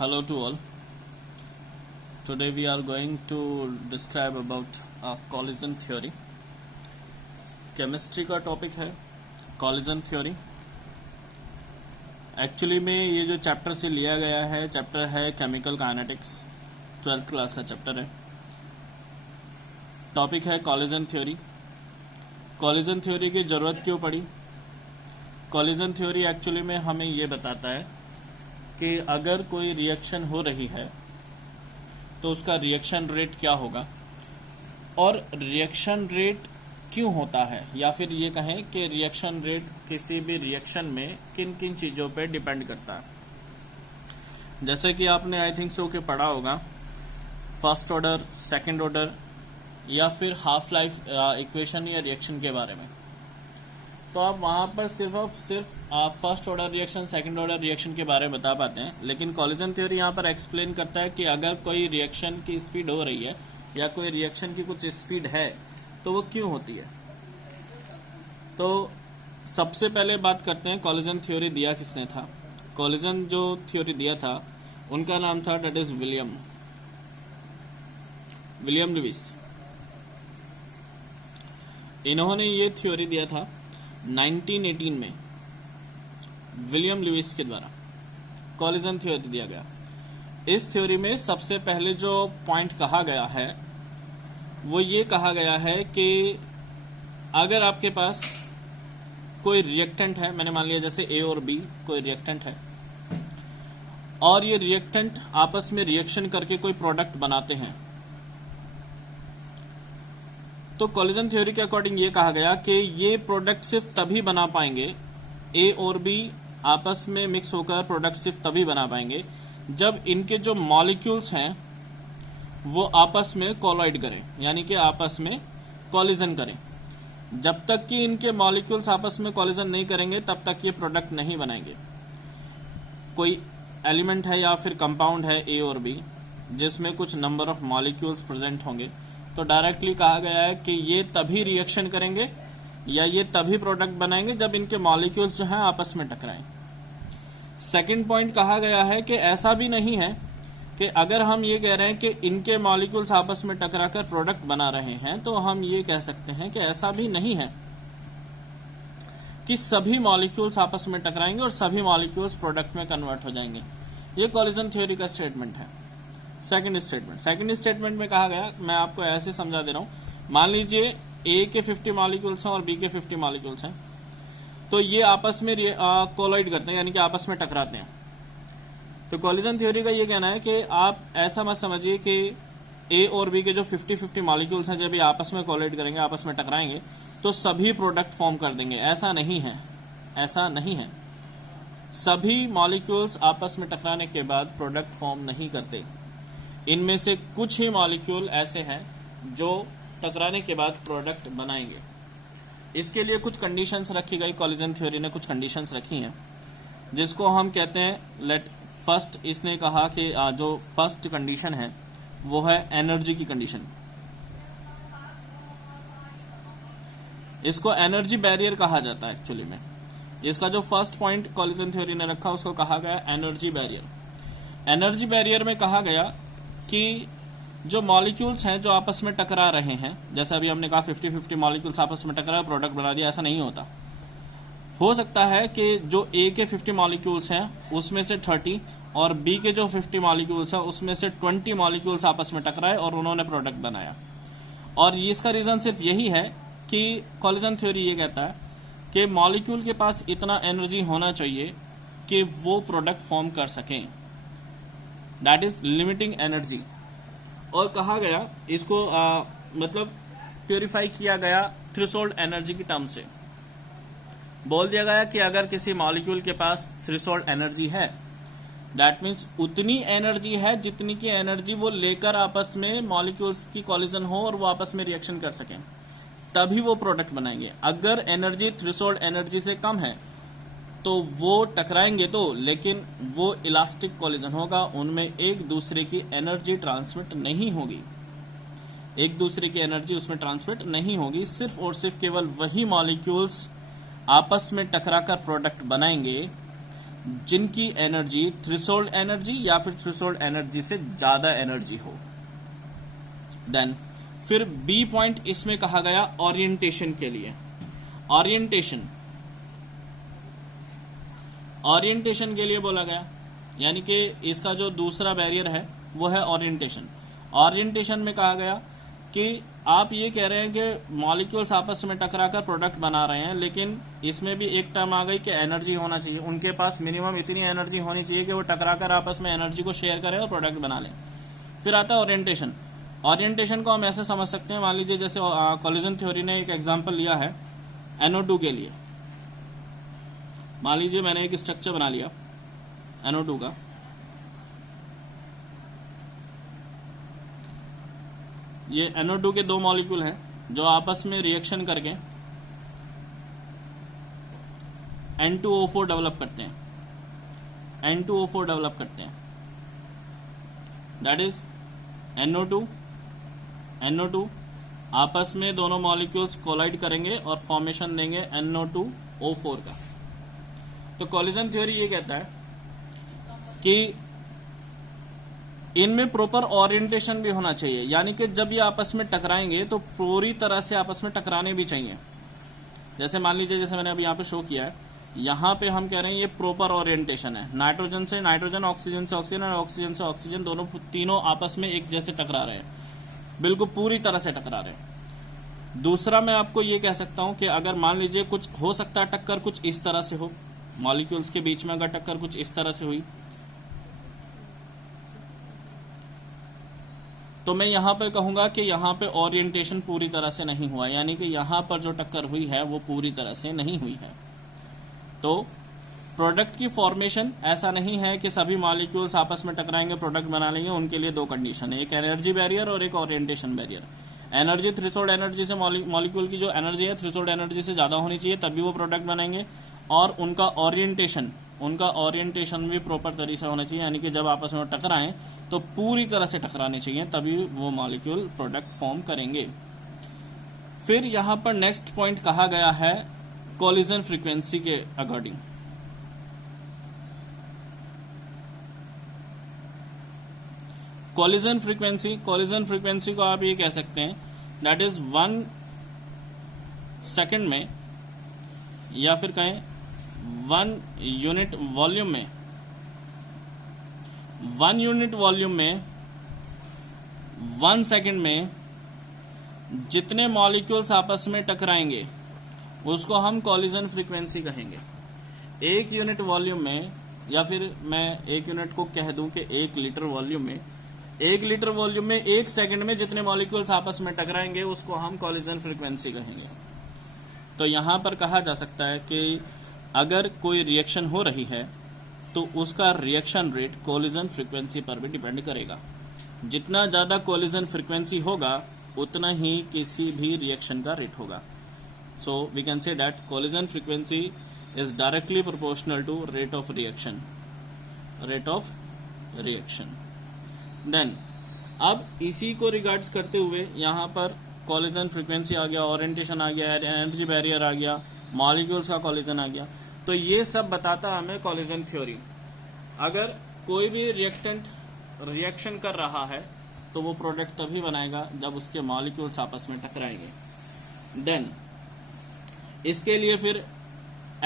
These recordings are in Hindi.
Hello to all. Today we are going to describe about collision theory. Chemistry का टॉपिक है कॉलिजन थ्योरी. एक्चुअली में ये जो चैप्टर से लिया गया है चैप्टर है केमिकल काइनेटिक्स, 12th क्लास का चैप्टर है. टॉपिक है कॉलिजन थ्योरी. कॉलिजन थ्योरी की ज़रूरत क्यों पड़ी? कॉलिजन थ्योरी एक्चुअली में हमें ये बताता है कि अगर कोई रिएक्शन हो रही है तो उसका रिएक्शन रेट क्या होगा और रिएक्शन रेट क्यों होता है, या फिर ये कहें कि रिएक्शन रेट किसी भी रिएक्शन में किन किन चीज़ों पे डिपेंड करता है. जैसे कि आपने आई थिंक सो कि पढ़ा होगा फर्स्ट ऑर्डर, सेकंड ऑर्डर या फिर हाफ लाइफ इक्वेशन या रिएक्शन के बारे में. तो आप वहाँ पर सिर्फ first order reaction, second order reaction के बारे में बता पाते हैं, लेकिन कॉलिजन थ्योरी यहाँ पर एक्सप्लेन करता है कि अगर कोई रिएक्शन की स्पीड हो रही है या कोई रिएक्शन की कुछ स्पीड है तो वो क्यों होती है. तो सबसे पहले बात करते हैं कॉलिजन थ्योरी दिया किसने था. कॉलिजन जो थ्योरी दिया था उनका नाम था डेट इज विलियम लुइस. इन्होंने ये थ्योरी दिया था 1918 में विलियम लुइस के द्वारा कॉलिजन थ्योरी दिया गया. इस थ्योरी में सबसे पहले जो पॉइंट कहा गया है वो ये कहा गया है कि अगर आपके पास कोई रिएक्टेंट है, मैंने मान लिया जैसे ए और बी कोई रिएक्टेंट है और ये रिएक्टेंट आपस में रिएक्शन करके कोई प्रोडक्ट बनाते हैं, तो कॉलिजन थ्योरी के अकॉर्डिंग ये कहा गया कि ये प्रोडक्ट सिर्फ तभी बना पाएंगे, ए और बी आपस में मिक्स होकर प्रोडक्ट सिर्फ तभी बना पाएंगे जब इनके जो मॉलिक्यूल्स हैं वो आपस में कोलाइड करें, यानी कि आपस में कॉलिजन करें. जब तक कि इनके मॉलिक्यूल्स आपस में कॉलिजन नहीं करेंगे तब तक ये प्रोडक्ट नहीं बनाएंगे. कोई एलिमेंट है या फिर कंपाउंड है ए और बी जिसमें कुछ नंबर ऑफ मॉलिक्यूल्स प्रेजेंट होंगे, तो डायरेक्टली कहा गया है कि ये तभी रिएक्शन करेंगे या ये तभी प्रोडक्ट बनाएंगे जब इनके मॉलिक्यूल्स जो हैं आपस में टकराएं. सेकंड पॉइंट कहा गया है कि ऐसा भी नहीं है कि अगर हम ये कह रहे हैं कि इनके मॉलिक्यूल्स आपस में टकराकर प्रोडक्ट बना रहे हैं तो हम ये कह सकते हैं कि ऐसा भी नहीं है कि सभी मॉलिक्यूल्स आपस में टकराएंगे और सभी मॉलिक्यूल्स प्रोडक्ट में कन्वर्ट हो जाएंगे. ये कॉलिजन थ्योरी का स्टेटमेंट है. सेकंड स्टेटमेंट में कहा गया, मैं आपको ऐसे समझा दे रहा हूँ, मान लीजिए ए के 50 मॉलिक्यूल्स हैं और बी के 50 मॉलिक्यूल्स हैं, तो ये आपस में कोलाइड करते हैं, यानी कि आपस में टकराते हैं. तो कॉलिजन थ्योरी का ये कहना है कि आप ऐसा मत समझिए कि ए और बी के जो 50-50 मॉलिक्यूल्स हैं जब ये आपस में कोलाइड करेंगे, आपस में टकराएंगे तो सभी प्रोडक्ट फॉर्म कर देंगे. ऐसा नहीं है. सभी मॉलिक्यूल्स आपस में टकराने के बाद प्रोडक्ट फॉर्म नहीं करते. इनमें से कुछ ही मॉलिक्यूल ऐसे हैं जो टकराने के बाद प्रोडक्ट बनाएंगे. इसके लिए कुछ कंडीशंस रखी गई, कॉलिजन थ्योरी ने कुछ कंडीशंस रखी हैं जिसको हम कहते हैं फर्स्ट. इसने कहा कि जो फर्स्ट कंडीशन है वो है एनर्जी की कंडीशन. इसको एनर्जी बैरियर कहा जाता है. एक्चुअली में इसका जो फर्स्ट पॉइंट कॉलिजन थ्योरी ने रखा उसको कहा गया एनर्जी बैरियर. एनर्जी बैरियर में कहा गया कि जो मॉलिक्यूल्स हैं जो आपस में टकरा रहे हैं, जैसे अभी हमने कहा 50-50 मॉलिक्यूल्स आपस में टकरा प्रोडक्ट बना दिया, ऐसा नहीं होता. हो सकता है कि जो ए के 50 मॉलिक्यूल्स हैं उसमें से 30 और बी के जो 50 मॉलिक्यूल्स हैं उसमें से 20 मॉलिक्यूल्स आपस में टकराए और उन्होंने प्रोडक्ट बनाया. और इसका रीज़न सिर्फ यही है कि कॉलिजन थ्योरी ये कहता है कि मॉलिक्यूल के पास इतना एनर्जी होना चाहिए कि वो प्रोडक्ट फॉर्म कर सकें, दैट इज लिमिटिंग एनर्जी. और कहा गया इसको मतलब प्योरीफाई किया गया थ्रेशोल्ड एनर्जी की टर्म से. बोल दिया गया कि अगर किसी मॉलिक्यूल के पास थ्रेशोल्ड एनर्जी है, दैट मीन्स उतनी एनर्जी है जितनी की एनर्जी वो लेकर आपस में मॉलिक्यूल्स की कॉलिजन हो और वो आपस में रिएक्शन कर सकें, तभी वो प्रोडक्ट बनाएंगे. अगर एनर्जी थ्रेशोल्ड एनर्जी से कम है तो वो टकराएंगे तो, लेकिन वो इलास्टिक कॉलिजन होगा, उनमें एक दूसरे की एनर्जी ट्रांसमिट नहीं होगी. एक दूसरे की एनर्जी उसमें ट्रांसमिट नहीं होगी. सिर्फ और सिर्फ केवल वही मॉलिक्यूल्स आपस में टकराकर प्रोडक्ट बनाएंगे जिनकी एनर्जी थ्रेशोल्ड एनर्जी या फिर थ्रेशोल्ड एनर्जी से ज्यादा एनर्जी हो। देन फिर बी पॉइंट इसमें कहा गया ओरिएंटेशन के लिए। ओरिएंटेशन के लिए बोला गया, यानी कि इसका जो दूसरा बैरियर है वो है ओरिएंटेशन। ओरिएंटेशन में कहा गया कि आप ये कह रहे हैं कि मॉलिक्यूल्स आपस में टकराकर प्रोडक्ट बना रहे हैं, लेकिन इसमें भी एक टर्म आ गई कि एनर्जी होना चाहिए, उनके पास मिनिमम इतनी एनर्जी होनी चाहिए कि वो टकराकर आपस में एनर्जी को शेयर करें और प्रोडक्ट बना लें। फिर आता है ओरिएंटेशन। ओरिएंटेशन को हम ऐसे समझ सकते हैं, मान लीजिए जैसे कोलिजन थ्योरी ने एक एग्जांपल लिया है NO2 के लिए। मान लीजिए मैंने एक स्ट्रक्चर बना लिया NO2 का, ये NO2 के दो मॉलिक्यूल हैं जो आपस में रिएक्शन करके N2O4 डेवलप करते हैं। N2O4 डेवलप करते हैं, दैट इज NO2 आपस में दोनों मॉलिक्यूल्स कोलाइड करेंगे और फॉर्मेशन देंगे NO2O4 का। तो कोलिजन थ्योरी ये कहता है कि इनमें प्रॉपर ओरिएंटेशन भी होना चाहिए, यानी कि जब ये आपस में टकराएंगे तो पूरी तरह से आपस में टकराने भी चाहिए। जैसे मान लीजिए, जैसे मैंने अभी यहाँ पे शो किया है, यहाँ पे हम कह रहे हैं ये प्रॉपर ओरिएंटेशन है। नाइट्रोजन से नाइट्रोजन, ऑक्सीजन से ऑक्सीजन और ऑक्सीजन से ऑक्सीजन, दोनों तीनों आपस में एक जैसे टकरा रहे हैं, बिल्कुल पूरी तरह से टकरा रहे हैं। दूसरा मैं आपको ये कह सकता हूं कि अगर मान लीजिए कुछ हो सकता है टक्कर कुछ इस तरह से हो, मॉलिक्यूल्स के बीच में अगर टक्कर कुछ इस तरह से हुई, तो मैं यहां पे कहूंगा कि यहां पे ओरिएंटेशन पूरी तरह से नहीं हुआ, यानी कि यहां पर जो टक्कर हुई है वो पूरी तरह से नहीं हुई है। तो प्रोडक्ट की फॉर्मेशन ऐसा नहीं है कि सभी मॉलिक्यूल्स आपस में टकराएंगे प्रोडक्ट बना लेंगे। उनके लिए दो कंडीशन है, एक एनर्जी बैरियर और एक orientation barrier. Energy threshold energy से मॉलिक्यूल की जो एनर्जी है थ्रेशोल्ड एनर्जी से ज़्यादा होनी चाहिए, तभी वो प्रोडक्ट बनाएंगे। और उनका ओरिएंटेशन भी प्रॉपर तरीके से होना चाहिए, यानी कि जब आपस में टकराएं तो पूरी तरह से टकराने चाहिए, तभी वो मॉलिक्यूल प्रोडक्ट फॉर्म करेंगे। फिर यहाँ पर नेक्स्ट पॉइंट कहा गया है कोलिजन फ्रीक्वेंसी के अकॉर्डिंग। कोलिजन फ्रीक्वेंसी को आप ये कह सकते हैं दैट इज 1 सेकेंड में, या फिर कहें 1 यूनिट वॉल्यूम में, 1 यूनिट वॉल्यूम में 1 सेकेंड में जितने मॉलिक्यूल्स आपस में टकराएंगे उसको हम कोलिजन फ्रीक्वेंसी कहेंगे। 1 यूनिट वॉल्यूम में, या फिर मैं 1 यूनिट को कह दूं कि 1 लीटर वॉल्यूम में, 1 लीटर वॉल्यूम में 1 सेकंड में जितने मॉलिक्यूल्स आपस में टकराएंगे उसको हम कोलिजन फ्रीक्वेंसी कहेंगे। तो यहां पर कहा जा सकता है कि अगर कोई रिएक्शन हो रही है तो उसका रिएक्शन रेट कोलिजन फ्रीक्वेंसी पर भी डिपेंड करेगा। जितना ज़्यादा कोलिजन फ्रीक्वेंसी होगा उतना ही किसी भी रिएक्शन का रेट होगा। So we can say that collision frequency is directly proportional to rate of reaction. Then अब इसी को रिगार्ड्स करते हुए यहाँ पर कोलिजन फ्रीक्वेंसी आ गया, ओरिएंटेशन आ गया, एनर्जी बैरियर आ गया, मॉलिक्यूल्स का कोलिजन आ गया। तो ये सब बताता हमें कोलिजन थ्योरी। अगर कोई भी रिएक्टेंट रिएक्शन कर रहा है तो वो प्रोडक्ट तभी बनाएगा जब उसके मॉलिक्यूल्स आपस में टकराएंगे। देन इसके लिए फिर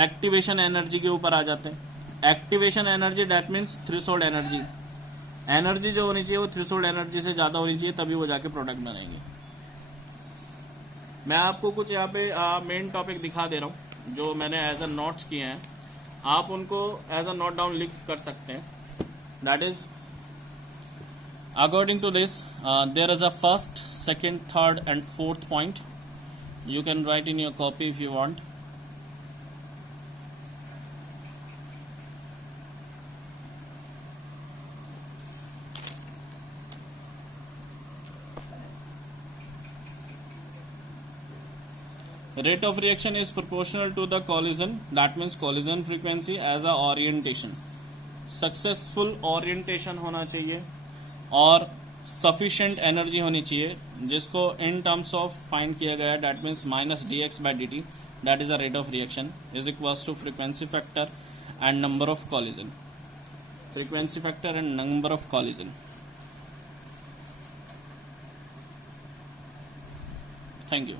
एक्टिवेशन एनर्जी के ऊपर आ जाते हैं। Activation energy that means threshold energy जो होनी चाहिए वो थ्रेशोल्ड एनर्जी से ज़्यादा होनी चाहिए, तभी वो जाके प्रोडक्ट बनाएंगे। मैं आपको कुछ यहाँ पे मेन टॉपिक दिखा दे रहा हूँ जो मैंने एज अ नोट्स किए हैं, आप उनको एज अ नोट डाउन लिख कर सकते हैं। That is according to this there is a first, second, third and fourth point. You can write in your copy if you want. Rate of reaction is proportional to the collision, that means collision frequency as a orientation. Successful orientation होना चाहिए और sufficient energy होनी चाहिए, जिसको in terms of find किया गया, that means minus dx by dt, that is the rate of reaction is equals to frequency factor and number of collision. Frequency factor and number of collision. Thank you.